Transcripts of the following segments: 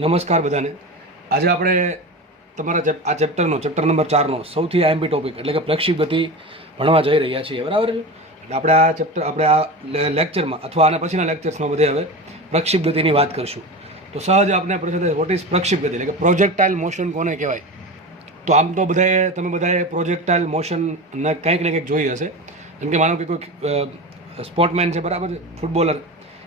નમસ્કાર બધાને. આજે આપણે તમારા આ ચેપ્ટર નંબર 4નો સૌથી આઈએમપી ટોપિક એટલે કે પ્રક્ષેપ ગતિ ભણવા જઈ રહ્યા છીએ, બરાબર છે. એટલે આપણે આ લેક્ચરમાં અથવા આના પછીના લેક્ચર્સમાં બધે હવે પ્રક્ષેપ ગતિની વાત કરશું. તો સહજ આપણે પ્રશ્ન થાય, વોટ ઇઝ પ્રક્ષેપ ગતિ એટલે કે પ્રોજેક્ટાઇલ મોશન કોને કહેવાય? તો આમ તો તમે બધાએ પ્રોજેક્ટાઇલ મોશનના કંઈક ને કંઈક જોઈ હશે. જેમ કે માનો કે કોઈ સ્પોર્ટમેન છે, બરાબર છે, ફૂટબોલર,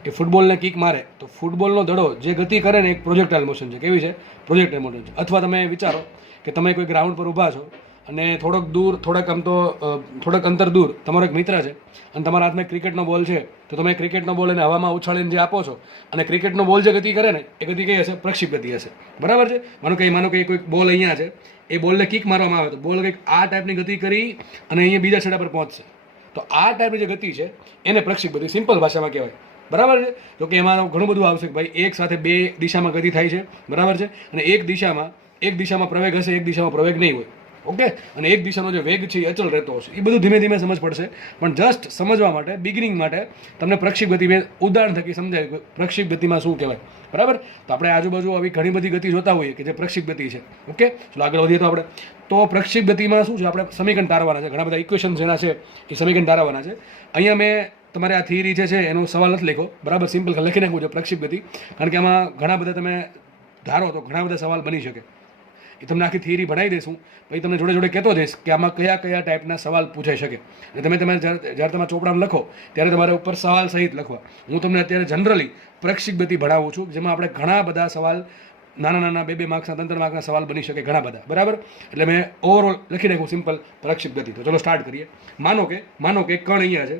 એ ફૂટબોલને કિક મારે તો ફૂટબોલનો દડો જે ગતિ કરે ને એક પ્રોજેક્ટાઇલ મોશન છે. કેવી છે? પ્રોજેક્ટાઇલ મોશન છે. અથવા તમે વિચારો કે તમે કોઈ ગ્રાઉન્ડ પર ઊભા છો અને થોડોક અંતર દૂર તમારો એક મિત્ર છે અને તમારા હાથમાં ક્રિકેટનો બોલ છે, તો તમે ક્રિકેટનો બોલ એને હવામાં ઉછાળીને જે આપો છો અને ક્રિકેટનો બોલ જે ગતિ કરે ને એ ગતિ કઈ હશે? પ્રક્ષેપ ગતિ હશે, બરાબર છે. માનો કે કોઈ બોલ અહીંયા છે, એ બોલને કિક મારવામાં આવે તો બોલ કંઈક આ ટાઈપની ગતિ કરી અને અહીંયા બીજા છેડા પર પહોંચશે. તો આ ટાઈપની જે ગતિ છે એને પ્રક્ષેપ ગતિ સિમ્પલ ભાષામાં કહેવાય, બરાબર છે. તો કે એમાં ઘણું બધું આવશે કે ભાઈ એક સાથે બે દિશામાં ગતિ થાય છે, બરાબર છે, અને એક દિશામાં પ્રવેગ હશે, એક દિશામાં પ્રવેગ નહીં હોય, ઓકે. અને એક દિશાનો જે વેગ છે એ અચલ રહેતો હશે. એ બધું ધીમે ધીમે સમજ પડશે, પણ જસ્ટ સમજવા માટે, બિગિનિંગ માટે તમને પ્રક્ષેપ ગતિ મેં ઉદાહરણ થકી સમજાય કે પ્રક્ષેપ ગતિમાં શું કહેવાય, બરાબર. તો આપણે આજુબાજુ આવી ઘણી બધી ગતિ જોતા હોઈએ કે જે પ્રક્ષેપ ગતિ છે, ઓકે. ચલો આગળ વધીએ. તો પ્રક્ષેપ ગતિમાં શું છે? આપણે સમીકરણ તારવાના છે, ઘણા બધા ઇક્વેશન્સ એના છે, એ સમીકરણ તારવાના છે. અહીંયા મેં તમારે આ થિયરી જે છે એનો સવાલ નથી લખ્યો, બરાબર, સિમ્પલ લખી નાખવું છે પ્રક્ષેપ ગતિ, કારણ કે આમાં ઘણા બધા તમે ધારો તો ઘણા બધા સવાલ બની શકે. એ તમને આખી થિયરી ભણાવી દઈશું, પછી તમને જોડે જોડે કહેતો જઈશ કે આમાં કયા કયા ટાઈપના સવાલ પૂછાઈ શકે. અને તમે જ્યારે તમે ચોપડામાં લખો ત્યારે તમારે ઉપર સવાલ સહિત લખવા. હું તમને અત્યારે જનરલી પ્રક્ષેપ ગતિ ભણાવું છું, જેમાં આપણે ઘણા બધા સવાલ નાના 2 માર્ક્સના 3 માર્ક્સના સવાલ બની શકે, ઘણા બધા, બરાબર. એટલે મેં ઓવરઓલ લખી નાખ્યું સિમ્પલ પ્રક્ષેપ ગતિ. તો ચલો સ્ટાર્ટ કરીએ. માનો કે કણ અહીંયા છે,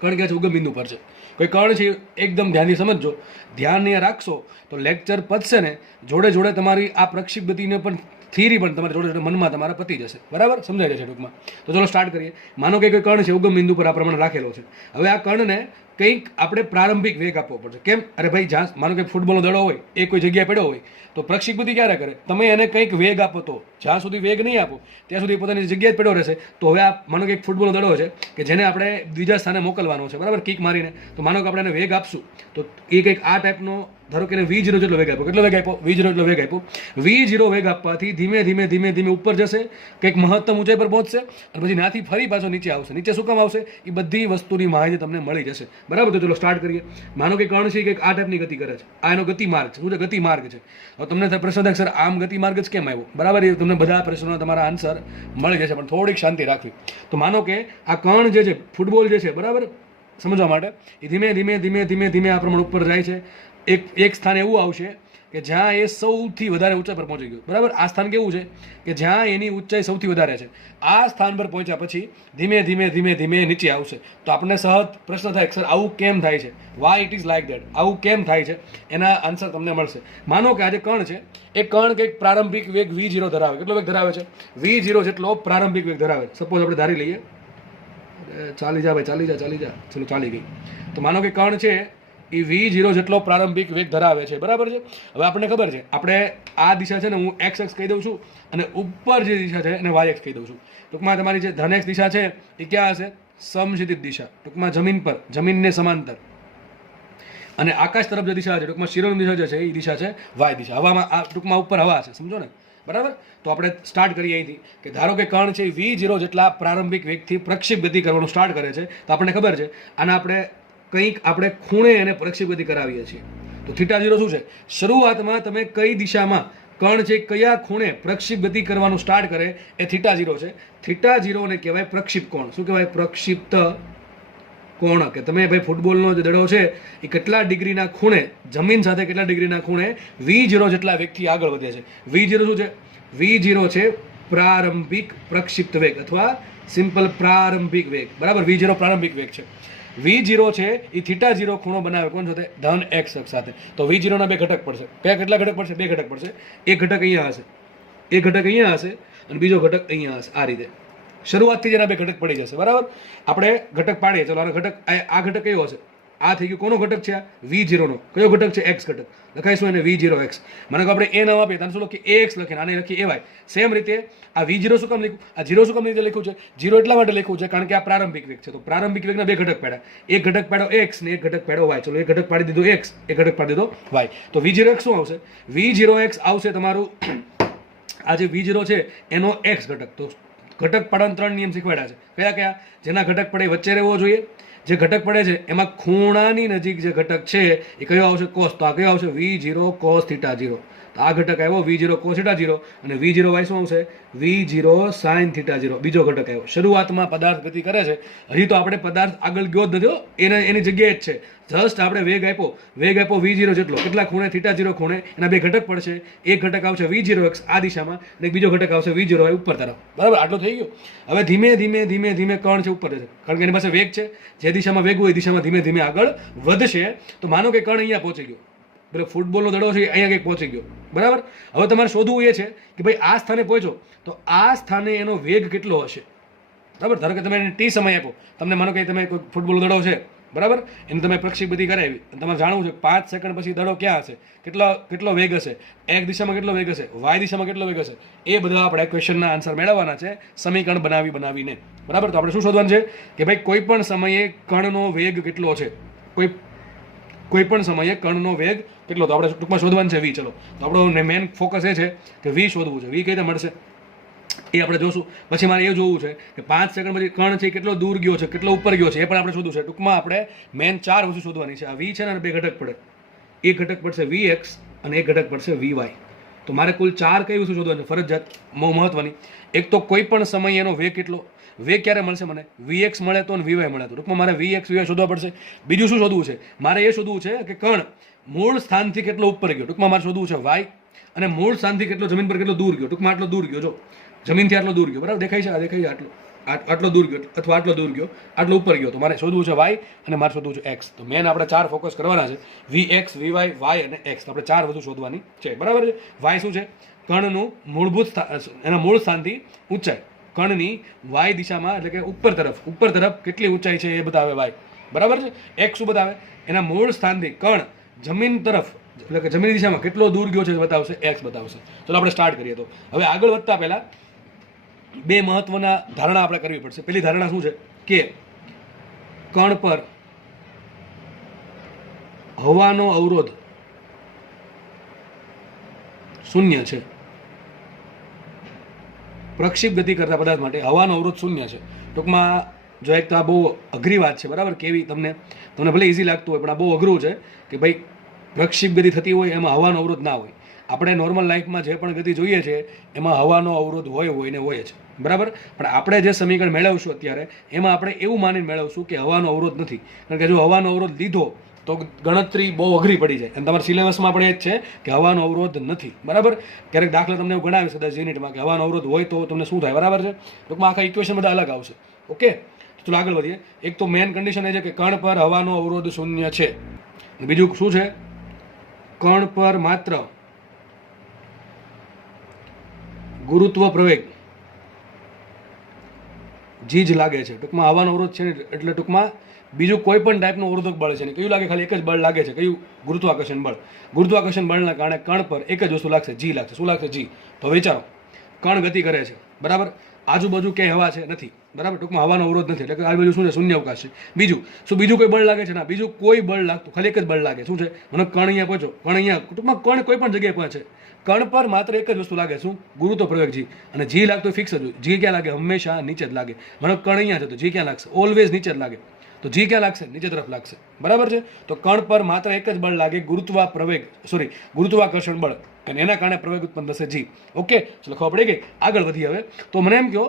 કણ ક્યાં છે? ઉગમ બિંદુ પર છે. કોઈ કણ છે, એકદમ ધ્યાનથી સમજજો. ધ્યાન અહીંયા રાખશો તો લેક્ચર પતશે ને જોડે જોડે તમારી આ પ્રક્ષેપ ગતિને પણ થિયરી પણ તમારી જોડે જોડે મનમાં તમારા પતી જશે, બરાબર, સમજાઈ જશે ટૂંકમાં. તો ચલો સ્ટાર્ટ કરીએ. માનો કે કોઈ કણ છે, ઉગમ બિંદુ પર આ પ્રમાણે રાખેલો છે. હવે આ કણને કંઈક આપણે પ્રારંભિક વેગ આપવો પડશે. કેમ? અરે ભાઈ, જ્યાં માનો કે ફૂટબોલનો દડો હોય એ કોઈ જગ્યાએ પડ્યો હોય તો પ્રક્ષેપ ગતિ ક્યારે કરે? તમે એને કંઈક વેગ આપો. તો જ્યાં સુધી વેગ નહીં આપો ત્યાં સુધી પોતાની જગ્યાએ જ પડ્યો રહેશે. તો હવે આ માનો કે એક ફૂટબોલનો દડો છે કે જેને આપણે બીજા સ્થાને મોકલવાનો છે, બરાબર, કિક મારીને. તો માનો કે આપણે એને વેગ આપશું તો એ કંઈક આ ટાઈપનો, ધારો કે એને V0 જેટલો વેગ આપ્યો. કેટલો વેગ આપ્યો? V0 જેટલો વેગ આપ્યો. V0 વેગ આપવાથી ધીમે ધીમે ઉપર જશે, કંઈક મહત્તમ ઊંચાઈ પર પહોંચશે અને પછી ત્યાંથી ફરી પાછો નીચે આવશે. નીચે શું કામ આવશે? એ બધી વસ્તુની માહિતી તમને મળી જશે, બરાબર. તો ચલો સ્ટાર્ટ કરીએ. માનો કે કણ છે કે આ ટાઈપની ગતિ કરે છે, આ એનો ગતિ માર્ગ છે. શું છે? ગતિ માર્ગ છે. હવે તમને પ્રશ્ન થાય, સર આમ ગતિ માર્ગ જ કેમ આવ્યો? બરાબર, એ તમને બધા પ્રશ્નોના તમારા આન્સર મળી જશે, પણ થોડીક શાંતિ રાખવી. તો માનો કે આ કણ જે છે, ફૂટબોલ જે છે, બરાબર, સમજવા માટે એ ધીમે આ પ્રમાણે ઉપર જાય છે. એક સ્થાન એવું આવશે કે જ્યાં એ સૌથી વધારે ઊંચાઈ પર પહોંચી ગયું, બરાબર. આ સ્થાન કેવું છે કે જ્યાં એની ઊંચાઈ સૌથી વધારે છે. આ સ્થાન પર પહોંચ્યા પછી ધીમે નીચે આવશે. તો આપણને સહજ પ્રશ્ન થાય, સર આવું કેમ થાય છે? Y it is like that? આવું કેમ થાય છે? એના આન્સર તમને મળશે. માનો કે આ જે કણ છે એ કણ કંઈક પ્રારંભિક વેગ V0 ધરાવે. કેટલો વેગ ધરાવે છે? V0 જેટલો પ્રારંભિક વેગ ધરાવે છે. સપોઝ આપણે ધારી લઈએ, ચાલી જા, ચલો ચાલી ગઈ. તો માનો કે કણ છે એ V0 જેટલો પ્રારંભિક વેગ ધરાવે છે, બરાબર છે. હવે આપણને ખબર છે, આપણે આ દિશા છે ને હું x કહી દઉં છું અને ઉપર જે દિશા છે એને y કહી દઉં છું. ટૂંકમાં તમારી જે ધન x દિશા છે એ ક્યાં હશે? સમક્ષિતિજ દિશા, ટૂંકમાં જમીનને સમાંતર. અને આકાશ તરફ જે દિશા છે, ટૂંકમાં શિરોની દિશા જે છે એ દિશા છે y દિશા. હવામાં આ ટૂંકમાં ઉપર હવા છે, સમજો ને, બરાબર. તો આપણે સ્ટાર્ટ કરીએ અહીંથી કે ધારો કે કણ છે V0 જેટલા પ્રારંભિક વેગથી પ્રક્ષેપ ગતિ કરવાનું સ્ટાર્ટ કરે છે. તો આપણને ખબર છે આના આપણે ખૂણે એને પ્રક્ષેપ ગતિ કરાવીએ છીએ. તો θ0 શું છે? શરૂઆતમાં તમે કઈ દિશામાં કણ છે કયા ખૂણે પ્રક્ષેપ ગતિ કરવાનું સ્ટાર્ટ કરે એ θ0 છે. θ0 ને કહેવાય પ્રક્ષિપ્ત કોણ. શું કહેવાય? પ્રક્ષિપ્ત કોણ. કે તમે ભાઈ ફૂટબોલનો જે દડો છે એ કેટલા ડિગ્રીના ખૂણે, જમીન સાથે કેટલા ડિગ્રીના ખૂણે V0 જેટલા વેગથી આગળ વધે છે. V0 શું છે? V0 છે પ્રારંભિક પ્રક્ષિપ્ત વેગ અથવા સિમ્પલ પ્રારંભિક વેગ, બરાબર. V0 પ્રારંભિક વેગ છે. V0 છે એ θ0 ખૂણો બનાવે કોણ સાથે? ધન x અક્ષ સાથે. તો V0 ના 2 ઘટક પડશે. કેટલા ઘટક પડશે? 2 ઘટક પડશે. એક ઘટક અહીંયા હશે, અને બીજો ઘટક અહીંયા હશે. આ રીતે શરૂઆતથી જ એના 2 ઘટક પડી જશે, બરાબર. આપણે ઘટક પાડીએ. ચલો આ ઘટક કયો હશે? આ થઈ ગયું કોનો ઘટક છે? આ V0 નો. કયો ઘટક છે? x ઘટક. લખાઈશું એને V0x. મને આપણે a નામ આપીએ તો શું લખીએ? ax લખીએ, આને લખીએ ay. સેમ રીતે આ V0 શું કામ લખ્યું? આ 0 શું કામ રીતે લખ્યું છે? 0 એટલા માટે લખ્યું છે કારણ કે આ પ્રારંભિક વેગ છે. તો પ્રારંભિક વેગના બે ઘટક પાડ્યા, એક ઘટક પાડ્યો x ને એક ઘટક પાડ્યો y. ચલો એક ઘટક પાડી દીધો x, એક ઘટક પાડી દીધો y. તો V0x શું આવશે? V0x આવશે તમારું આ જે V0 છે એનો x ઘટક. તો ઘટક પાડવાના 3 નિયમ શીખવાડ્યા છે. કયા કયા? જેના ઘટક પડે વચ્ચે રહેવો જોઈએ, જે ઘટક પડે છે એમાં ખૂણાની નજીક જે ઘટક છે એ કયો આવશે? cos. તો આ કયો આવશે? V0 cos θ 0. તો આ ઘટક આવ્યો V0 cos θ 0 અને V0y શું આવશે? V0 sin θ 0. બીજો ઘટક આવ્યો. શરૂઆતમાં પદાર્થ ગતિ કરે છે, હજી તો આપણે પદાર્થ આગળ ગયો જ નથી, એની જગ્યાએ જ છે. જસ્ટ આપણે વેગ આપ્યો V0 જેટલો, કેટલા ખૂણે? θ 0 ખૂણે. એના બે ઘટક પડશે, એક ઘટક આવશે V0x આ દિશામાં અને બીજો ઘટક આવશે V0y ઉપર તરફ. બરાબર, આટલું થઈ ગયું. હવે ધીમે ધીમે કણ છે ઉપર છે, કારણ કે એની પાસે વેગ છે, જે દિશામાં વેગ હોય એ દિશામાં ધીમે ધીમે આગળ વધશે. તો માનો કે કણ અહીંયા પહોંચી ગયો, પેલો ફૂટબોલનો દડો છે અહીંયા કંઈક પહોંચી ગયો. બરાબર, હવે તમારે શોધવું એ છે કે ભાઈ આ સ્થાને પહોંચો તો આ સ્થાને એનો વેગ કેટલો હશે. બરાબર, ધારો કે તમે એને t સમય આપો, તમને માનો કે તમે કોઈ ફૂટબોલનો દડો છે, બરાબર, એને તમે પ્રક્ષેપગતિ કરાવી, તમારે જાણવું છે 5 સેકન્ડ પછી દડો ક્યાં હશે, કેટલો વેગ હશે, x દિશામાં કેટલો વેગ હશે, y દિશામાં કેટલો વેગ હશે, એ બધા આપણે ક્વેશ્ચનના આન્સર મેળવવાના છે સમીકરણ બનાવીને. બરાબર, તો આપણે શું શોધવાનું છે કે ભાઈ કોઈ પણ સમયે કણનો વેગ કેટલો છે, કોઈ પણ સમયે કણનો વેગ કેટલો, તો આપણે ટૂંકમાં શોધવાનું છે v. ચલો, તો આપણો મેઇન ફોકસ એ છે કે v શોધવું છે. v કઈ રીતે મળશે એ આપણે જોશું. પછી મારે એ જોવું છે કે 5 સેકન્ડ પછી કણ છે કેટલો દૂર ગયો છે, કેટલો ઉપર ગયો છે, એ પણ આપણે શોધવું છે. ટૂંકમાં આપણે મેઇન 4 વસ્તુ શોધવાની છે. આ v છે ને, બે ઘટક પડે, એક ઘટક પડશે vx અને એક ઘટક પડશે vy. તો મારે કુલ 4 કઈ વસ્તુ શોધવાની ફરજિયાત મહત્વની. એક તો કોઈ પણ સમયે એનો વેગ કેટલો, વેગ ક્યારે મળશે મને? vx મળે તો અને vy મળે તો. ટૂંકમાં મારે vx vy શોધવા પડશે. બીજું શું શોધવું છે? મારે એ શોધવું છે કે કણ મૂળ સ્થાનથી કેટલો ઉપર ગયો. ટૂંકમાં મારે શોધવું છે y, અને મૂળ સ્થાનથી કેટલો જમીન પર કેટલો દૂર ગયો. ટૂંકમાં આટલો દૂર ગયો, જો જમીનથી આટલો દૂર ગયો. બરાબર, દેખાય છે? આ દેખાય છે? આટલો દૂર ગયો અથવા આટલો દૂર ગયો, આટલો ઉપર ગયો. તો મારે શોધવું છે y અને મારે શોધવું છે x. તો મેન આપણે 4 ફોકસ કરવાના છે, vx vy y અને x. તો આપણે 4 વસ્તુ શોધવાની છે. બરાબર છે. y શું છે? કણનું મૂળભૂત એના મૂળ સ્થાનથી ઊંચાઈ, કણની y દિશામાં એટલે કે ઉપર તરફ કેટલી ઊંચાઈ છે એ બતાવે y. બરાબર છે. x શું બતાવે? એના મૂળ સ્થાનથી કણ જમીન તરફ એટલે કે જમીન દિશામાં કેટલો દૂર ગયો છે બતાવશે, x બતાવશે. ચલો આપણે સ્ટાર્ટ કરીએ. તો હવે આગળ વધતા પહેલા બે મહત્વના ધારણા આપણે કરવી પડશે. પહેલી ધારણા શું છે કે કણ પર હવાનો અવરોધ શૂન્ય છે. પ્રક્ષેપ ગતિ કરતા પદાર્થ માટે હવાનો અવરોધ શૂન્ય છે. ટૂંકમાં જો એક તો આ બહુ અઘરી વાત છે, બરાબર, કેવી તમને ભલે ઇઝી લાગતું હોય પણ આ બહુ અઘરું છે કે ભાઈ પ્રક્ષેપ ગતિ થતી હોય એમાં હવાનો અવરોધ ના હોય. આપણે નોર્મલ લાઈફમાં જે પણ ગતિ જોઈએ છે એમાં હવાનો અવરોધ હોય ને હોય જ. બરાબર, પણ આપણે જે સમીકરણ મેળવશું અત્યારે એમાં આપણે એવું માનીને મેળવશું કે હવાનો અવરોધ નથી. કારણ કે જો હવાનો અવરોધ લીધો તો ગણતરી બહુ અઘરી પડી જાય. અને તમારા સિલેબસમાં પણ એ જ છે કે હવાનો અવરોધ નથી. બરાબર, ક્યારેક દાખલા તમને એવું ગણાવીશ કદાચ યુનિટમાં કે હવાનો અવરોધ હોય તો તમને શું થાય. બરાબર છે. ટૂંકમાં આખા ઇક્વેશન બધા અલગ આવશે. ઓકે, ચલો આગળ વધીએ. એક તો મેઇન કન્ડિશન એ છે કે કણ પર હવાનો અવરોધ શૂન્ય છે. બીજું શું છે? કણ પર માત્ર ગુરુત્વ પ્રવેગ જી જ લાગે છે. ટૂંકમાં હવાનો અવરોધ છે એટલે ટૂંકમાં બીજું કોઈ પણ ટાઈપનું અવરોધક બળ છે ને. કયું લાગે? ખાલી એક જ બળ લાગે છે. કયું? ગુરુત્વાકર્ષણ બળ. ગુરુત્વાકર્ષણ બળના કારણે કણ પર એક જ વસ્તુ લાગશે, જી લાગશે. શું લાગશે? જી. તો વિચારો, કણ ગતિ કરે છે, બરાબર, આજુબાજુ ક્યાંય હવા છે નથી, બરાબર, ટૂંકમાં હવાનો અવરોધ નથી, એટલે કે આજુબાજુ શું છે? શૂન્ય અવકાશ છે. બીજું કોઈ બળ લાગે છે? ના, બીજું કોઈ બળ લાગતું, ખાલી એક જ બળ લાગે. શું છે? મને કણ અહીંયા પહોંચો, કણ અહીંયા, ટૂંકમાં કણ કોઈ પણ જગ્યાએ પહોંચે, કણ પર માત્ર એક જ વસ્તુ લાગે, શું? ગુરુત્વ પ્રવેગ જી. અને જી લાગતો ફિક્સ જ હોય. જી ક્યાં લાગે? હંમેશા નીચે જ લાગે. મને કણ અહીંયા છે તો જી ક્યાં લાગશે? ઓલવેઝ નીચે જ લાગે. તો જી ક્યાં લાગશે? નીચે તરફ લાગશે. બરાબર છે. તો કણ પર માત્ર એક જ બળ લાગે, ગુરુત્વાકર્ષણ બળ, અને એના કારણે પ્રવેગ ઉત્પન્ન થશે, જી. ઓકે, ચલો ખબર પડી ગઈ. આગળ વધી. હવે તો મને એમ કહો,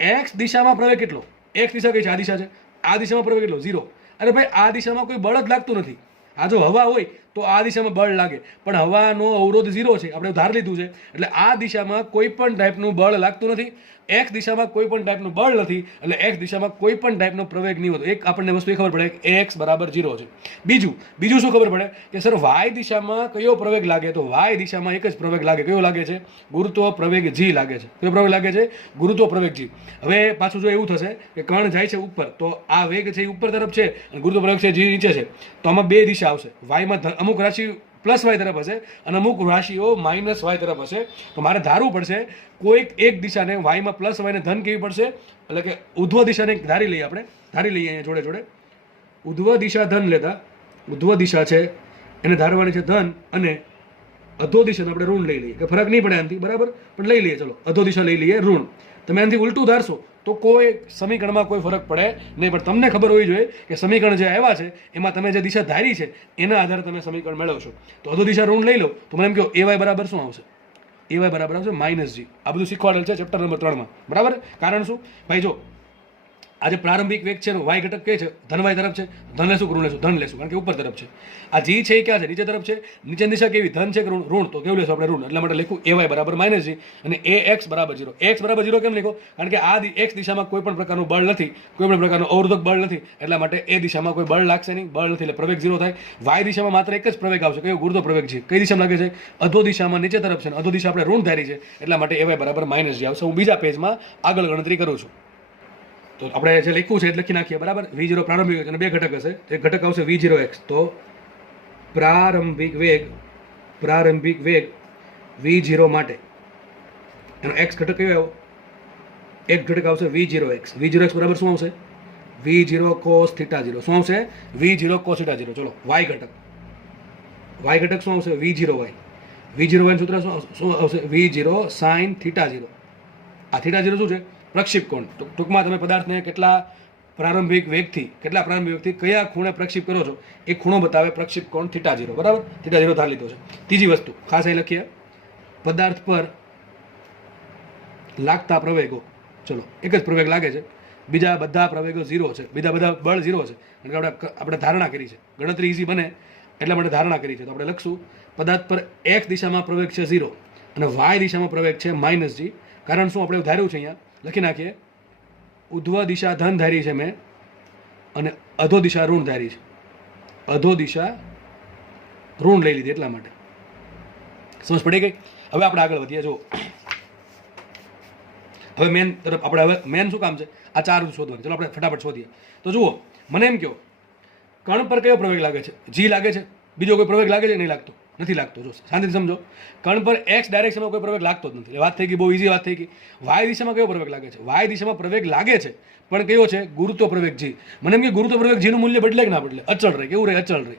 એક્સ દિશામાં પ્રવેગ કેટલો? એક્સ દિશા કઈ છે? આ દિશા છે. આ દિશામાં પ્રવેગ કેટલો? 0. અરે ભાઈ, આ દિશામાં કોઈ બળ જ લાગતું નથી. આ જો હવા હોય તો આ દિશામાં બળ લાગે, પણ હવાનો અવરોધ 0 છે, આપણે ધાર લીધું છે, એટલે આ દિશામાં કોઈ પણ ટાઈપનું બળ લાગતું નથી. એક્સ દિશામાં કોઈ પણ ટાઈપનું બળ નથી, એટલે એક્સ દિશામાં કોઈ પણ ટાઈપનો પ્રવેગ નહીં હોતો. એક આપણને વસ્તુ એ ખબર પડે કે એક્સ બરાબર 0 છે. બીજું શું ખબર પડે કે સર વાય દિશામાં કયો પ્રવેગ લાગે, તો વાય દિશામાં એક જ પ્રવેગ લાગે. કયો લાગે છે? ગુરુત્વ પ્રવેગ જી લાગે છે. કયો પ્રવેગ લાગે છે? ગુરુત્વ પ્રવેગ જી. હવે પાછું જો એવું થશે કે કણ જાય છે ઉપર, તો આ વેગ છે એ ઉપર તરફ છે અને ગુરુત્વ પ્રવેગ છે જી નીચે છે, તો આમાં બે દિશા આવશે. વાયમાં અમુક રાશિ પ્લસ વાય તરફ હશે અને અમુક રાશિઓ માઇનસ વાય તરફ હશે. તો મારે ધારવું પડશે કોઈક એક દિશાને વાયમાં પ્લસ વાયને ધન કેવી પડશે, એટલે કે ઉધ્વ દિશાને ધારી લઈએ આપણે, ધારી લઈએ અહીંયા જોડે જોડે. ઉધ્વ દિશા ધન લેતા, ઉધ્વ દિશા છે એને ધારવાની છે ધન, અને અધો દિશાને આપણે ઋણ લઈ લઈએ, કે ફરક નહીં પડે આનાથી, બરાબર, પણ લઈ લઈએ. ચલો અધો દિશા લઈ લઈએ ઋણ. તમે આનાથી ઉલટું ધારશો તો કોઈ સમીકરણમાં કોઈ ફરક પડે નહીં, પણ તમને ખબર હોવી જોઈએ કે સમીકરણ જે આવ્યા છે એમાં તમે જે દિશા ધારી છે એના આધારે તમે સમીકરણ મેળવશો. તો અધો દિશા ઋણ લઈ લો તો મને એમ કહો એવાય બરાબર શું આવશે? એવાય બરાબર આવશે -g. આ બધું શીખવાડેલ છે ચેપ્ટર નંબર 3માં, બરાબર. કારણ શું ભાઈ, જો આ જે પ્રારંભિક વેગ છે એનો વાય ઘટક કઈ છે? ધન વાય તરફ છે. ધન લેશું કે ઋણ લેશું? ધન લેશું, કારણ કે ઉપર તરફ છે. આ જી છે એ ક્યાં છે? નીચે તરફ છે. નીચેની દિશા કેવી? ધન છે કે ઋણ? ઋણ. તો કેવું લેશું આપણે? ઋણ. એટલા માટે લખું એવાય બરાબર -g અને ax બરાબર 0. એક્સ બરાબર 0 કેમ લખો? કારણ કે આ એક્સ દિશામાં કોઈ પણ પ્રકારનું બળ નથી, કોઈ પણ પ્રકારનું અવરોધક બળ નથી, એટલા માટે એ દિશામાં કોઈ બળ લાગશે નહીં, બળ નથી, એટલે પ્રવેગ 0 થાય. વાય દિશામાં માત્ર એક જ પ્રવેગ આવશે. કયો? ગુરુત્વ પ્રવેગ છે. કઈ દિશામાં લાગે છે? અધો દિશામાં નીચે તરફ છે. અધો દિશા આપણે ઋણ ધારી છે, એટલા માટે એવાય બરાબર -g આવશે. હું બીજા પેજમાં આગળ ગણતરી કરું છું. તો આપણે જે લખ્યું છે એ લખી નાખીએ, બરાબર. v0 પ્રારંભિક અને બે ઘટક હશે. એક ઘટક આવશે v0x, તો પ્રારંભિક વેગ v0 માટે એનો x ઘટક કયો આવ્યો? એક ઘટક આવશે v0x. v0x બરાબર શું આવશે? v0 cos θ0. શું આવશે? v0 cos θ0. ચલો y ઘટક શું આવશે? v0y. v0y સૂત્ર શું આવશે? v0 sin θ0. આ θ0 શું છે? પ્રક્ષેપ કોણ. ટૂંકમાં તમે પદાર્થને કેટલા પ્રારંભિક વેગથી કયા ખૂણે પ્રક્ષેપ કરો છો એ ખૂણો બતાવે પ્રક્ષેપ કોણ θ0, બરાબર. θ0 ધાર લીધો છે. ત્રીજી વસ્તુ ખાસ અહીં લખીએ, પદાર્થ પર લાગતા પ્રવેગો. ચલો એક જ પ્રવેગ લાગે છે, બીજા બધા પ્રવેગો 0 છે, બીજા બધા બળ 0 છે, કારણ કે આપણે ધારણા કરી છે, ગણતરી ઈઝી બને એટલા માટે ધારણા કરી છે. તો આપણે લખશું પદાર્થ પર x દિશામાં પ્રવેગ છે 0 અને y દિશામાં પ્રવેગ છે -g. કારણ શું આપણે ધાર્યું છે? અહીંયા લખી નાખીએ, ઉધ્વ દિશા ધન ધારી છે મેં અને અધો દિશા ઋણ ધારી છે. અધો દિશા ઋણ લઈ લીધી એટલા માટે. સમજ પડી ગઈ? હવે આપણે આગળ વધીએ. જો હવે મેન તરફ આપણે, હવે મેન શું કામ છે? આ ચાર શોધવાનું. ચલો આપણે ફટાફટ શોધીએ. તો જુઓ, મને એમ કહો કણ પર કયો પ્રવેગ લાગે છે? જી લાગે છે. બીજો કોઈ પ્રવેગ લાગે છે? નહીં લાગતો, નથી લાગતો. જો શાંતિથી સમજો, કણ પર એક્સ ડાયરેક્શનમાં કોઈ પ્રવેગ લાગતો જ નથી. વાત થઈ ગઈ, બહુ ઈઝી વાત થઈ ગઈ. વાય દિશામાં કયો પ્રવેગ લાગે છે? વાય દિશામાં પ્રવેગ લાગે છે, પણ કયો છે? ગુરુત્વ પ્રવેગ જી. મને એમ કે ગુરુત્વ પ્રવેગ જીનું મૂલ્ય બદલે કે ના બદલે? અચળ રહે. કેવું રહે? અચળ રહે.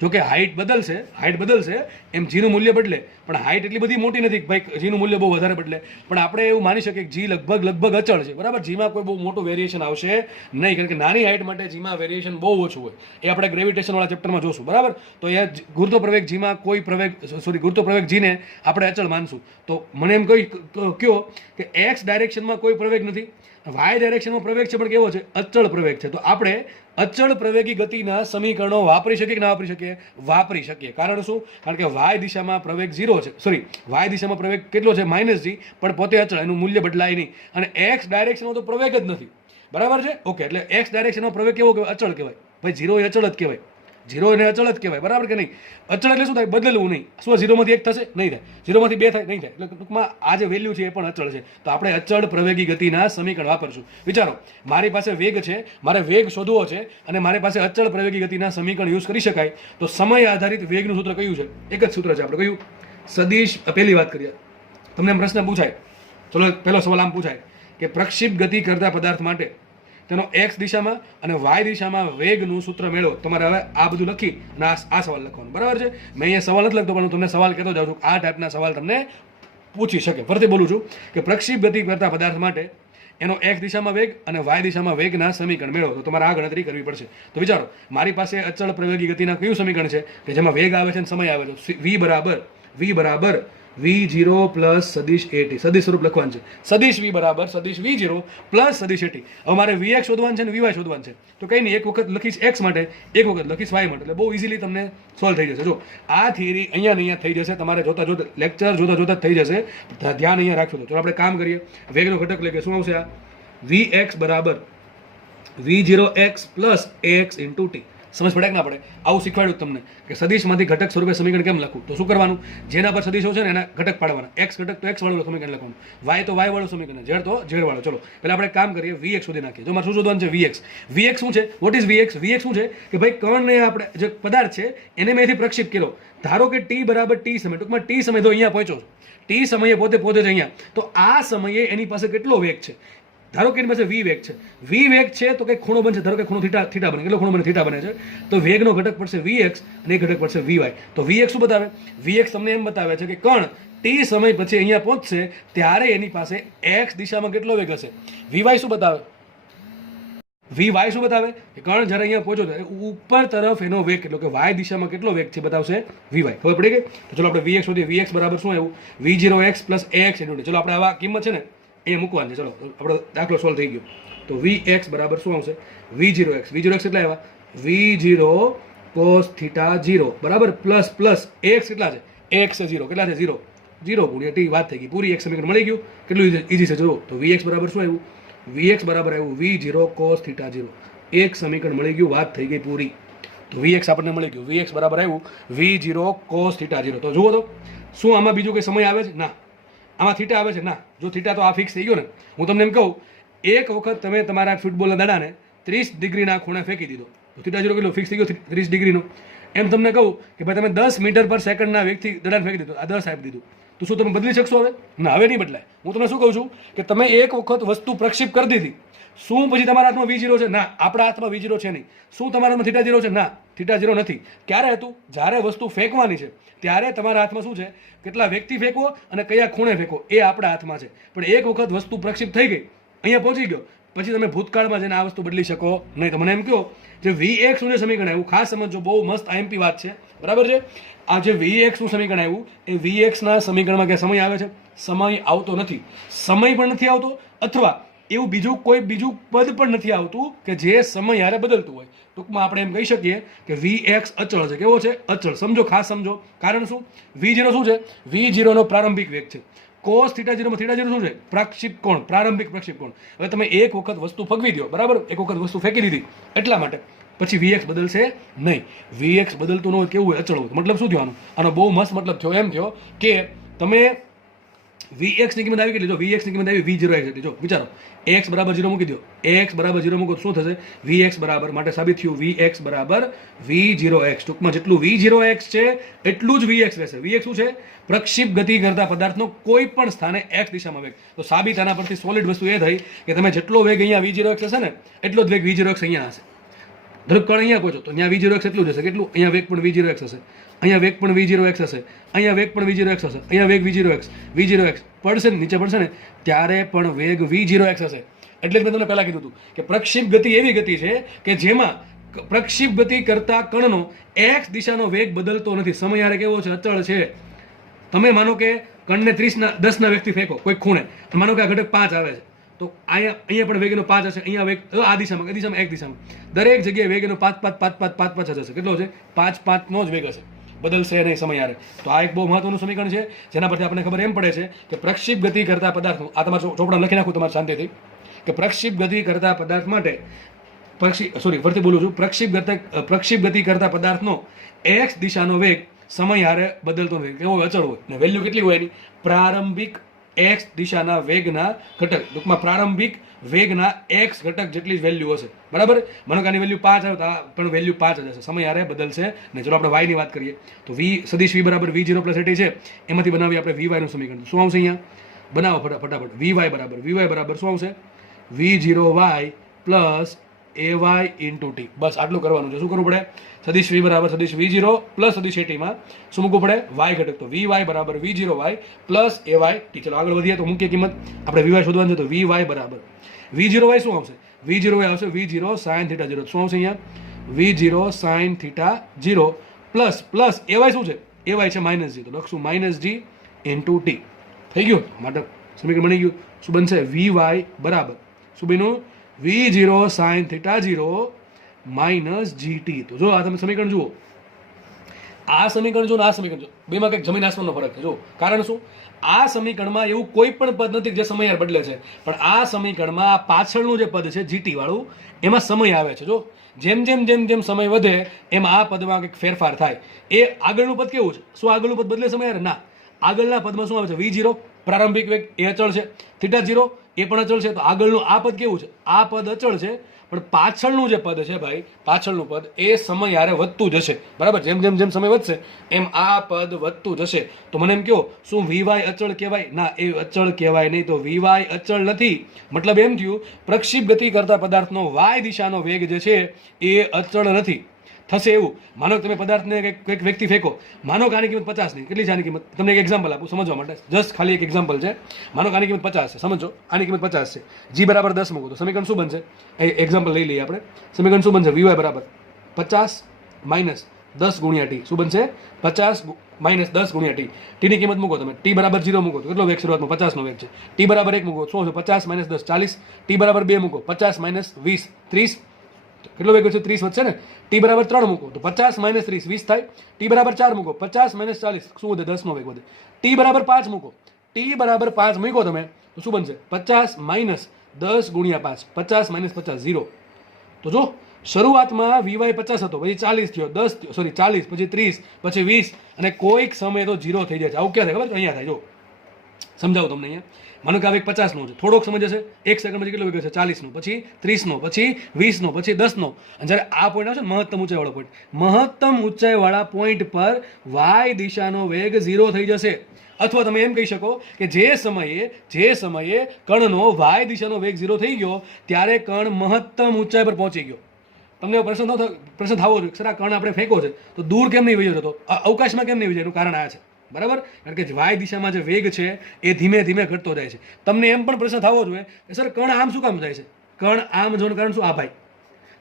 જો કે હાઇટ બદલશે એમ જીનું મૂલ્ય બદલે, પણ હાઇટ એટલી બધી મોટી નથી કે ભાઈ જીનું મૂલ્ય બહુ વધારે બદલે. પણ આપણે એવું માની શકીએ કે જી લગભગ અચળ છે, બરાબર. જીમાં કોઈ બહુ મોટું વેરિએશન આવશે નહીં, કારણ કે નાની હાઇટ માટે જીમાં વેરિએશન બહુ ઓછું હોય. એ આપણે ગ્રેવિટેશન વાળા ચેપ્ટરમાં જોશું, બરાબર. તો એ ગુરુત્વ પ્રવેગ જીમાં ગુરુત્વ પ્રવેગ જીને આપણે અચળ માનશું. તો મને એમ કયો કે એક્સ ડાયરેક્શનમાં કોઈ પ્રવેગ નથી, વાય ડાયરેક્શનમાં પ્રવેગ છે, પણ કેવો છે? અચળ પ્રવેગ છે. તો આપણે અચળ પ્રવેગી ગતિના સમીકરણો વાપરી શકીએ કે ના વાપરી શકીએ? વાપરી શકીએ. કારણ શું? કારણ કે વાય દિશામાં પ્રવેગ 0 છે, વાય દિશામાં પ્રવેગ કેટલો છે? -g, પણ પોતે અચળ, એનું મૂલ્ય બદલાય નહીં. અને એક્સ ડાયરેક્શનમાં તો પ્રવેગ જ નથી, બરાબર છે. ઓકે, એટલે એક્સ ડાયરેક્શનમાં પ્રવેગ કેવો કહેવાય? અચળ કહેવાય. ભાઈ 0 એ અચળ જ કહેવાય. 0 એને અચળ જ કહેવાય, બરાબર કે નહીં? અચળ એટલે શું થાય? બદલવું નહીં. શું 0 માંથી 1 થશે? નહીં થાય. 0 માંથી 2 થાય? નહીં થાય. એટલે ટૂંકમાં આ જે વેલ્યુ છે એ પણ અચળ છે. તો આપણે અચળ પ્રવેગી ગતિના સમીકરણ વાપરશું. વિચારો, મારી પાસે વેગ છે, મારે વેગ શોધવો છે અને મારી પાસે અચળ પ્રવેગી ગતિના સમીકરણ યુઝ કરી શકાય. તો સમય આધારિત વેગનું સૂત્ર કયું છે? એક જ સૂત્ર છે. આપણે કયું? સદિશ. પહેલી વાત કરીએ, તમને પ્રશ્ન પૂછાય, ચલો પહેલો સવાલ આમ પૂછાય કે પ્રક્ષેપ ગતિ કરતા પદાર્થ માટે તેનો એક્સ દિશામાં અને વાય દિશામાં વેગનું સૂત્ર મેળવો. તમારે હવે આ બધું લખી અને આ સવાલ લખવાનું, બરાબર છે. મેં અહીંયા સવાલ નથી લખતો, પણ હું તમને સવાલ કહેતો જાઉં છું. આ ટાઈપના સવાલ તમને પૂછી શકે. ફરીથી બોલું છું કે પ્રક્ષેપ ગતિ કરતા પદાર્થ માટે એનો એક્સ દિશામાં વેગ અને વાય દિશામાં વેગના સમીકરણ મેળવો. તો તમારે આ ગણતરી કરવી પડશે. તો વિચારો, મારી પાસે અચળ પ્રવેગી ગતિના કયું સમીકરણ છે કે જેમાં વેગ આવે છે અને સમય આવે છે? v બરાબર v0 પ્લસ સદિશ at, સદિશ સ્વરૂપ લખવાનું છે. સદિશ v બરાબર સદિશ v0 પ્લસ સદિશ at. હવે મારે vx શોધવાનું છે ને vy શોધવાનું છે. તો કંઈ નહીં, એક વખત લખીશ x માટે, એક વખત લખીશ y માટે, એટલે બહુ ઇઝીલી તમને સોલ્વ થઈ જશે. જો આ થિયરી અહીંયા ને અહીંયા થઈ જશે, તમારે જોતા જોતા લેક્ચર જોતા જોતા થઈ જશે. ધ્યાન અહીંયા રાખજો. તો ચલો આપણે કામ કરીએ. વેગનો ઘટક લઈએ. શું આવશે? આ vx બરાબર v0x plus ax into t. સમજ પડે કે ના પડે? આવું શીખવાડ્યું તમને કે સદિશમાંથી ઘટક સ્વરૂપે સમીકરણ કેમ લખવું. તો શું કરવાનું? જેના પર સદિશો છે ને એના ઘટક પાડવાના. x ઘટક તો x વાળું સમીકરણ લખવાનું, y તો y વાળું સમીકરણ, z તો z વાળું. ચલો પહેલા આપણે કામ કરીએ. vx શોધી નાખીએ. જો મારે શું શોધવાનું છે? vx. vx શું છે? What is vx? vx શું છે કે ભાઈ કર્ણને આપણે જે પદાર્થ છે એને મેં અહીંથી પ્રક્ષેપ કર્યો. ધારો કે t બરાબર t સમય, ટૂંકમાં t સમય તો અહીંયા પહોંચ્યો, t સમયે પોતે પહોંચે છે અહીંયા. તો આ સમયે એની પાસે કેટલો વેગ છે? ધારો કે એની પાસે v વેગ છે. v વેગ છે તો કંઈક ખૂણો બનશે. ધારો કે ખૂણો થીટા બને. કેટલો ખૂણો બને? થીટા બને છે. તો વેગનો ઘટક પડશે vx અને એક ઘટક પડશે vy. તો vx શું બતાવે? vx તમને એમ બતાવે છે કે કણ t સમય પછી અહીંયા પહોંચશે ત્યારે એની પાસે x દિશામાં કેટલો વેગ હશે. vy શું બતાવે? vy શું બતાવે? કે કણ જ્યારે અહીંયા પહોંચ્યો તો ઉપર તરફ એનો વેગ કેટલો, કે y દિશામાં કેટલો વેગ છે બતાવશે vy. ખબર પડી ગઈ? તો ચલો આપણે vx શોધીએ. vx બરાબર શું આવ્યું? v0x plus ax into t. ચલો આપણે આવા કિંમત છે ને એ મૂકવાની છે. ચલો આપણો દાખલો સોલ્વ થઈ ગયો. તો vx બરાબર શું આવશે? v0x. v0x કેટલા આવ્યા? v0 cos θ 0 બરાબર પ્લસ પ્લસ x કેટલા છે? x છે 0. કેટલા છે? 0. 0 ગુણ્યા t. વાત થઈ ગઈ. પૂરી એક સમીકરણ મળી ગયું. કેટલું ઈઝી છે જુઓ. તો vx બરાબર શું આવ્યું? vx બરાબર આવ્યું v0 cos θ 0. એક સમીકરણ મળી ગયું. વાત થઈ ગઈ પૂરી. તો vx આપણને મળી ગયું. vx બરાબર આવ્યું v0 cos θ 0. તો જુઓ તો શું આમાં બીજો કોઈ સમય આવે છે? ના. આમાં થીટા આવે છે? ના. જો થીટા તો આ ફિક્સ થઈ ગયો ને. હું તમને એમ કહું, એક વખત તમે તમારા ફૂટબોલના દાડાને 30 ડિગ્રીના ખૂણે ફેંકી દીધો તો થીટા 0 કેટલો ફિક્સ થઈ ગયો? 30 ડિગ્રીનો. એમ તમને કહું કે ભાઈ તમે 10 મીટર પર સેકન્ડના વેગથી દડાને ફેંકી દીધો, આ 10 આપી દીધું, તો શું તમે બદલી શકશો હવે? ના, હવે નહીં બદલાય. હું તમને શું કહું છું કે તમે એક વખત વસ્તુ પ્રક્ષેપ કરી દીધી, શું પછી તમારા હાથમાં v0 છે? ના, આપણા હાથમાં v0 છે નહીં. શું તમારા હાથમાં થીટા 0 છે? ના, થીટા 0 નથી. ક્યારે હતું? જ્યારે વસ્તુ ફેંકવાની છે ત્યારે તમારા હાથમાં શું છે? કેટલા વેગથી ફેંકવો અને કયા ખૂણે ફેંકવો એ આપણા હાથમાં છે. પણ એક વખત વસ્તુ પ્રક્ષેપ થઈ ગઈ, અહીંયા પહોંચી ગયો, પછી તમે ભૂતકાળમાં જઈને આ વસ્તુ બદલી શકો નહીં. તો મને એમ કહો જે vx નું જે સમીકરણ આવ્યું, ખાસ સમજો, બહુ મસ્ત આઈએમપી વાત છે, બરાબર છે? આ જે vx નું સમીકરણ આવ્યું એ vx ના સમીકરણમાં ક્યાં સમય આવે છે? સમય આવતો નથી. સમય પણ નથી આવતો, અથવા એવું બીજું પદ પણ નથી આવતું કે જે સમય હારે બદલતું હોય. ટૂંકમાં આપણે એમ કહી શકીએ કે vx અચળ છે. કેવો છે? અચળ. સમજો, ખાસ સમજો. કારણ શું? v0 શું છે? v0 નો પ્રારંભિક વેગ છે. cos θ 0 માં θ 0 શું છે? પ્રક્ષેપ કોણ, પ્રારંભિક પ્રક્ષેપ કોણ. હવે તમે એક વખત વસ્તુ ફગવી દો, બરાબર, એક વખત વસ્તુ ફેંકી દીધી, એટલા માટે પછી vx બદલશે નહીં. vx બદલતું ન હોય, કેવું હોય? અચળ હોય. મતલબ શું થયો આનો? બહુ મસ્ત મતલબ થયો. એમ થયો કે તમે vx ની કિંમત આવી કેટલી? જો vx ની કિંમત આવી v0x હતી. જો વિચારો, x બરાબર 0 મૂકી દો, x બરાબર 0 મૂકો શું થશે? vx બરાબર, માટે સાબિત થયું vx બરાબર v0x. ટૂંકમાં જેટલું v0x છે એટલું જ vx રહેશે. vx શું છે? પ્રક્ષેપ ગતિ કરતા પદાર્થનો કોઈ પણ સ્થાને x દિશામાં વેગ. તો સાબિત આના પરથી સોલિડ વસ્તુ એ થઈ કે તમે જેટલો વેગ અહીંયા v0x હશે ને એટલો જ વેગ v0x અહીંયા હશે. ધારો કણ અહીંયા પહોંચો તો અહીંયા v0x એટલું જ હશે. કેટલું? અહીંયા વેગ પણ v0x હશે, અહીંયા વેગ પણ v0x હશે, અહીંયા વેગ પણ v0x હશે, અહીંયા વેગ v0x પડશે ને, નીચે પડશે ને ત્યારે પણ વેગ v0x હશે. એટલે જ મેં તમને પહેલા કીધું હતું કે પ્રક્ષેપ ગતિ એવી ગતિ છે કે જેમાં પ્રક્ષેપ ગતિ કરતા કણનો x દિશાનો વેગ બદલતો નથી. સમય હારે કેવો છે? અચળ છે. તમે માનો કે કણને 10 વેગથી ફેંકો કોઈ ખૂણે, માનો કે આ ઘટક 5 આવે છે, તો અહીંયા પણ વેગનો 5 હશે, અહીંયા વેગ આ દિશામાં, એક દિશામાં, દરેક જગ્યાએ વેગનો 5 જ હશે. કેટલો છે? 5 નો જ વેગ હશે, બદલશે નહીં સમય હારે. તો આ એક બહુ મહત્વનું સમીકરણ છે જેના પરથી આપણને ખબર એમ પડે છે કે પ્રક્ષેપ ગતિ કરતા પદાર્થનું, આ તમારે ચોપડા લખી નાખું તમારે શાંતિથી, કે પ્રક્ષેપ ગતિ કરતા પદાર્થ માટે ફરીથી બોલું છું, પ્રક્ષેપ ગતિ કરતા પદાર્થનો x દિશાનો વેગ સમય હારે બદલતો નથી. કેવો? અચળ હોય. ને વેલ્યુ કેટલી હોય એની? પ્રારંભિક x દિશાના વેગના ઘટક, ટૂંકમાં પ્રારંભિક વેગના x ઘટક જેટલી જ વેલ્યુ હશે, બરાબર? માનો કે આની વેલ્યુ 5 આવે તો પણ વેલ્યુ 5 જ હશે, સમય હારે બદલશે ને. ચલો આપણે y ની વાત કરીએ તો સદિશ v બરાબર v0 પ્લસ at છે, એમાંથી બનાવીએ આપણે vy નું સમીકરણ. શું આવશે અહીંયા? બનાવો ફટાફટ. vy બરાબર શું આવશે? v0y plus ay into t. બસ આટલું કરવાનું છે. શું કરવું પડે? સદિશ v બરાબર સદિશ v0 પ્લસ સદિશ at માં શું મૂકવું પડે? y ઘટક. તો vy બરાબર v0y પ્લસ ay t. ચલો આગળ વધીએ તો મુખ્ય કિંમત આપણે vy શોધવાનું છે. તો vy બરાબર v0y શું આવશે? v0y આવશે v0 sin θ 0. શું આવશે અહીંયા? v0 sin θ 0 પ્લસ ay શું છે? ay છે -g, તો લખશું -g ઇન્ટુ ટી થઈ ગયું. માટે સમીકરણ બની ગયું. શું બનશે? વી વાય બરાબર શું બન્યું? V0 sin θ 0 minus GT. તો જો આ તમે સમીકરણ જુઓ, આ સમીકરણ જો ને આ સમીકરણ જો, બેમાં કંઈક જમીન આસમાનનો ફરક છે. જો કારણ શું? આ સમીકરણમાં એવું કોઈ પણ પદ નથી જે સમય બદલે છે, પણ આ સમીકરણમાં પાછળનું જે પદ છે GT વાળું, એમાં સમય આવે છે. જો જેમ જેમ જેમ જેમ સમય વધે એમ આ પદમાં કંઈક ફેરફાર થાય. એ આગળનું પદ કેવું છે? શું આગળનું પદ બદલે સમય? ના, આગળના પદમાં શું આવે છે? V0 પ્રારંભિક વેગ એ અચળ છે, θ0 એ પણ અચળ છે. તો આગળનું આ પદ કેવું છે? આ પદ અચળ છે, પણ પાછળનું જે પદ છે ભાઈ, પાછળનું પદ એ સમય યારે વધતું જશે. બરાબર? જેમ જેમ જેમ સમય વધશે એમ આ પદ વધતું જશે. તો મને એમ કહો, શું વીવાય અચળ કહેવાય? ના, એ અચળ કહેવાય નહીં. તો વીવાય અચળ નથી. મતલબ એમ થયું, પ્રક્ષિપ્ત ગતિ કરતા પદાર્થનો વાય દિશાનો વેગ જે છે એ અચળ નથી. થશે એવું, માનો તમે પદાર્થને કંઈક વ્યક્તિ ફેંકો, માનો કે આની કિંમત 50 ની. કેટલી છે આની કિંમત? તમને એક એક્ઝામ્પલ આપું સમજવા માટે, જસ્ટ ખાલી એક એક્ઝામ્પલ છે. માનો કે આની કિંમત 50 છે, સમજો આની કિંમત 50 છે, જી બરાબર 10 મૂકો તો સમીકરણ શું બનશે? એક્ઝામ્પલ લઈ લઈએ આપણે. સમીકરણ શું બનશે? વીવાય બરાબર 50 માઇનસ 10 ગુણ્યા ટી. શું બનશે? 50 માઇનસ 10 ગુણ્યા ટી. ટીની કિંમત મૂકો તમે, ટી બરાબર 0 મૂકો તો કેટલો વેગ શરૂઆતમાં? 50 નો વેગ છે. ટી બરાબર 1 મૂકો, શું છે? 50 માઇનસ 10 40. ટી બરાબર 2 મૂકો, 50 માઇનસ 20 30. કેટલો વેગ છે? 30 વધશે ને. ટી બરાબર 3 મૂકો તો 50 માઇનસ 30 20 થાય. ટી બરાબર 4 મૂકો, 50 માઇનસ 40 શું વધે? 10 નો વેગ વધે. ટી બરાબર 5 મૂકો, ટી બરાબર 5 મૂકો તમે તો શું બનશે? 50 માઇનસ 10 ગુણ્યા 5, 50 માઇનસ 50 0. તો જો શરૂઆતમાં વીવાય 50 હતો, પછી 40 થયો, 10 થયો, સોરી 40, પછી 30, પછી 20, અને કોઈક સમય તો 0 થઈ જાય છે. આવું ક્યાં થાય ખબર છે? અહીંયા થાય. જો સમજાવું તમને અહીંયા. માનો કે આ વેગ 50 નો છે, થોડોક સમય જશે, 1 સેકન્ડ પછી કેટલો વેગ હશે? 40 નો, પછી 30 નો, પછી 20 નો, પછી 10 નો. અને જ્યારે આ પોઈન્ટ આવશે ને મહત્તમ ઊંચાઈવાળો પોઈન્ટ, મહત્તમ ઊંચાઈવાળા પોઈન્ટ પર વાય દિશાનો વેગ 0 થઈ જશે. અથવા તમે એમ કહી શકો કે જે સમયે કણનો વાય દિશાનો વેગ 0 થઈ ગયો ત્યારે કણ મહત્તમ ઊંચાઈ પર પહોંચી ગયો. તમને પ્રશ્ન થવો જોઈએ, સર આ કણ આપણે ફેંકો છે તો દૂર કેમ નહીં વયો જતો, અવકાશમાં કેમ નહીં વયો જાય? એનું કારણ આ છે. બરાબર? કારણ કે વાય દિશામાં જે વેગ છે એ ધીમે ધીમે ઘટતો જાય છે. તમને એમ પણ પ્રશ્ન થવો જોઈએ કે સર કણ આમ શું કામ જાય છે? કણ આમ જવાનું કારણ શું? આ ભાઈ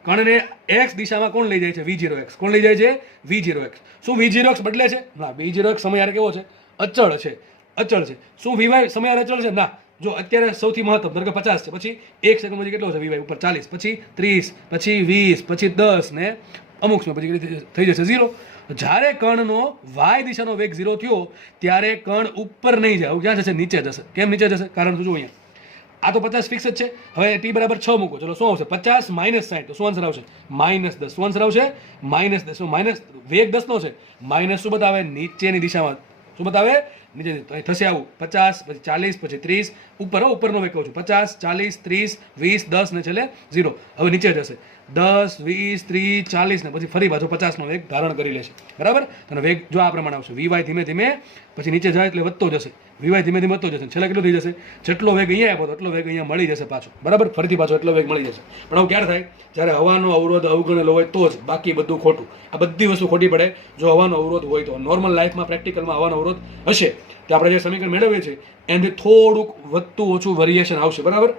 કણને એક્સ દિશામાં કોણ લઈ જાય છે? V0x. કોણ લઈ જાય છે? V0x. શું V0x બદલે છે? ના, V0x સમય યારે કેવો છે? અચળ છે. અચળ છે. શું વીવાય સમય યારે અચળ છે? ના. જો અત્યારે સૌથી મહત્તમ ધારો કે 50 છે, પછી 1 સેકન્ડ પછી કેટલો છે વીવાય ઉપર? 40, પછી 30, પછી 20, પછી 10 ને અમુક સમય પછી થઈ જશે 0. જ્યારે કણનો વાય દિશાનો વેગ 0 થયો ત્યારે કણ ઉપર નહીં જાય, ક્યાં જશે? નીચે જશે. કેમ નીચે જશે? કારણ શું? અહીંયા આ તો 50 ફિક્સ જ છે. હવે ટી બરાબર 6 મૂકો, ચલો શું આવશે? 50 માઇનસ 60 તો શું આન્સર આવશે? માઇનસ 10. શું આન્સર આવશે? માઇનસ 10. શું માઇનસ? વેગ 10 નો છે, માઇનસ શું બતાવે? નીચેની દિશામાં. શું બતાવે? નીચે થશે આવું 50, પછી 40, પછી 30, ઉપરનો વેગ કહું છું, 50, 40, 30, 20, 10 ને છેલ્લે 0. હવે નીચે જશે 10, 20, 30, 40 ને પછી ફરી પાછો 50 નો વેગ ધારણ કરી લેશે. બરાબર? અને વેગ જો આ પ્રમાણે આવશે, વીવાય ધીમે ધીમે પછી નીચે જાય એટલે વધતો જશે, વીવાય ધીમે ધીમે વધતો જશે. છેલ્લે કેટલો થઈ જશે? જેટલો વેગ અહીંયા આપ્યો એટલો વેગ અહીંયા મળી જશે પાછો. બરાબર? ફરીથી પાછો એટલો વેગ મળી જશે. પણ આવું ક્યારે થાય? જ્યારે હવાનો અવરોધ અવગણેલો હોય તો જ, બાકી બધું ખોટું. આ બધી વસ્તુ ખોટી પડે જો હવાનો અવરોધ હોય તો. નોર્મલ લાઈફમાં પ્રેક્ટિકલમાં હવાનો અવરોધ હશે તો આપણે જે સમીકરણ મેળવીએ છીએ એનાથી થોડુંક વધતું ઓછું વેરિએશન આવશે. બરાબર?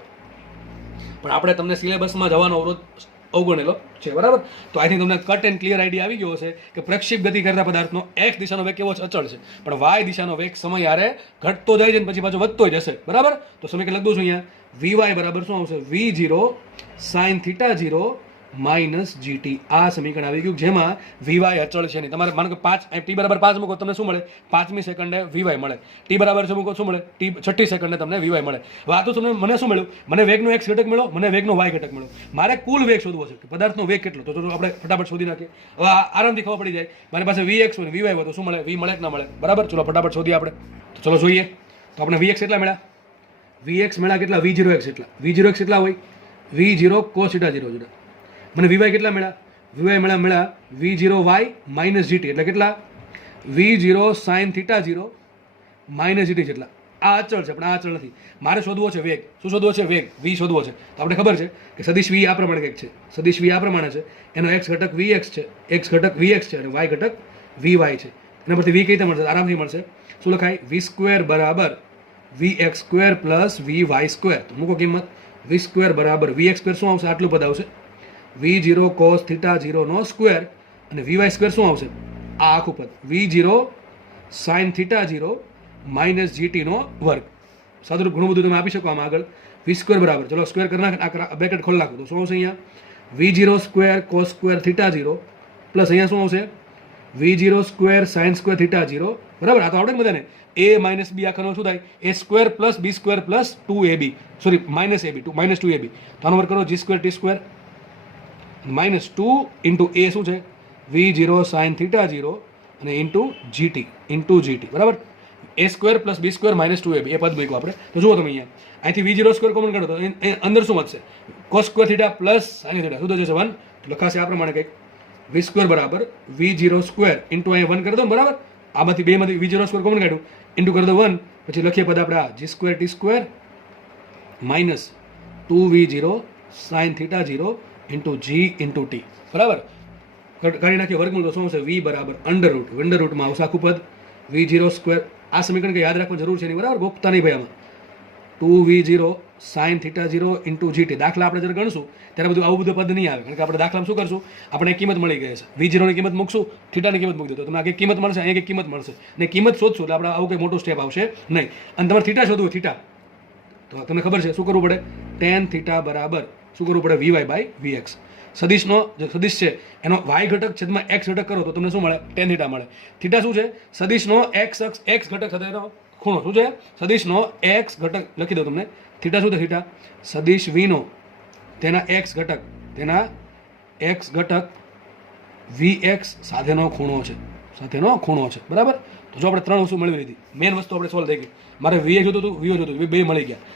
પણ આપણે તમને સિલેબસમાં જવાનો અવરોધ અવગણેલો છે. બરાબર? તો આઈ થિંક તમને કટ એન્ડ ક્લિયર આઈડિયા આવી ગયો હશે કે પ્રક્ષિપ્ત ગતિ કરતા પદાર્થનો એક્સ દિશાનો વેગ કેવો અચળ છે, પણ વાય દિશાનો વેગ સમય યારે ઘટતો જાય છે અને પછી પાછો વધતો જશે. બરાબર? તો સમીકરણ લખું છું અહીંયા, વીવાય બરાબર શું આવશે? V0 sin θ0 minus GT. આ સમીકરણ આવી ગયું જેમાં વીવાય અચળ છે નહીં. તમારે માનો કે 5 ટી બરાબર 5 મૂકો તમને શું મળે? 5મી સેકન્ડે વીવાય મળે. ટી બરાબર 6 મૂકો શું મળે? ટી 6ઠી સેકન્ડે તમને વીવાય મળે. હવે આ તો તમને મને શું મળ્યું? મને વેગનો એક્સ ઘટક મળ્યો, મને વેગનો વાય ઘટક મળ્યો. મારે કુલ વેગ શોધવો છે કે પદાર્થનો વેગ કેટલો. તો આપણે ફટાફટ શોધી નાખીએ. હવે આરામથી ખબર પડી જાય. મારી પાસે Vx હોય વીવાય હોય તો શું મળે? વી મળે કે ના મળે? બરાબર? ચલો ફટાફટ શોધીએ આપણે. તો ચલો જોઈએ. તો આપણે Vx કેટલા મળ્યા? Vx મળ્યા કેટલા? V0x એટલા. V0x કેટલા હોય? V0 cos θ 0. મને વીવાય કેટલા મળ્યા? વીવાય મળ્યા V0y માઇનસ GT એટલે કેટલા? V0 sin θ 0 માઇનસ GT જેટલા. આ અચળ છે પણ આ અચળ નથી. મારે શોધવો છે વેગ. શું શોધવો છે? વેગ. V શોધવો છે. તો આપણે ખબર છે કે સદિશ V આ પ્રમાણે કંઈક છે. સદિશ V આ પ્રમાણે છે. એનો x ઘટક Vx છે, x ઘટક Vx છે અને y ઘટક Vy છે. એના પરથી V કઈ રીતે મળશે? આરામથી મળશે. શું લખાય? V² બરાબર Vx² પ્લસ Vy². તો મૂકો કિંમત. V² બરાબર Vx² શું આવશે? આટલું પદ આવશે. V0 cos θ 0 નો સ્ક્વેર અને Vy² શું આવશે? આ આખું પદ V0 sin θ 0 માઇનસ જીટીનો વર્ગ. સાદું ઘણું બધું તમે આપી શકો આમાં આગળ. વી સ્ક્વેર બરાબર, ચલો સ્ક્વેર કરી નાખ, આ બ્રેકેટ ખોલી નાખું તો શું આવશે અહીંયા? V0 square cos square theta 0 plus અહીંયા શું આવશે? V0 square sine square theta 0. બરાબર, આ તો આવડે ને બધાને? a માઇનસ બી આખાનો શું થાય? a square plus b square plus 2ab, sorry minus ab, minus 2ab. તો આનો વર્ગ કરો, g square t square minus 2 into a શું છે? V0 સાઇન થીટા 0 અને ઇન્ટુ જીટી. બરાબર, a square plus b square minus 2ab એ પદ મૂક્યું આપણે. તો જુઓ તમે અહીંયા અહીંથી V0 સ્ક્વેર કોમન કાઢો તો અંદર શું વધશે? Cos square theta plus sine theta, શું થશે? 1. લખાશે આ પ્રમાણે કંઈક વી સ્ક્વેર બરાબર V0 સ્ક્વેર ઇન્ટુ અહીંયા 1 કરી દો બરાબર. આમાંથી બેમાંથી V0 સ્ક્વેર કોમન કાઢ્યું, ઇન્ટુ કરી દો 1. પછી લખીએ પદ આપણે આ g square t square minus 2V0 sine theta 0 into g into t. બરાબર, કાઢી નાખીએ વર્ગમૂળ તો શું આવશે? V બરાબર અંડર રૂટમાં આવશે આખું પદ V0 સ્ક્વેર. આ સમીકરણ કે યાદ રાખવાની જરૂર છે નહીં, બરાબર, ગોપતા નહીં ભાઈ આમાં. 2V0 sine theta 0 into GT. દાખલા આપણે જ્યારે ગણશું ત્યારે બધું આવું બધું પદ નહીં આવે, કારણ કે આપણે દાખલામાં શું કરશું? આપણે એક કિંમત મળી ગઈ છે, V0 ની કિંમત મૂકશું, થીટાની કિંમત મૂકી દો તો તમને આ કિંમત મળશે, અહીંયા એક કિંમત મળશે અને કિંમત શોધશું એટલે આપણે આવું કંઈ મોટું સ્ટેપ આવશે નહીં. અને તમારે થીટા શોધવું, થીટા તો તમને ખબર છે શું કરવું પડે? ટેન થીટા બરાબર શું કરવું પડે? VY by VX. સદિશનો જે સદિશ છે એનો y ઘટક છેદમાં x ઘટક કરો તો તમને શું મળે? ટેન થીટા મળે. થીટા શું છે? સદિશનો x ઘટક સાથેનો ખૂણો. શું છે? સદિશનો x ઘટક લખી દો તમને. થીટા શું છે? થીટા સદિશ વીનો તેના x ઘટક VX સાથેનો ખૂણો છે. બરાબર, તો જો આપણે ત્રણ વસ્તુ મેળવી લીધી, મેન વસ્તુ આપણે સોલ્વ થઈ ગઈ. મારે VX જોતું હતું, VO જોતું હતું, બે મળી ગયા.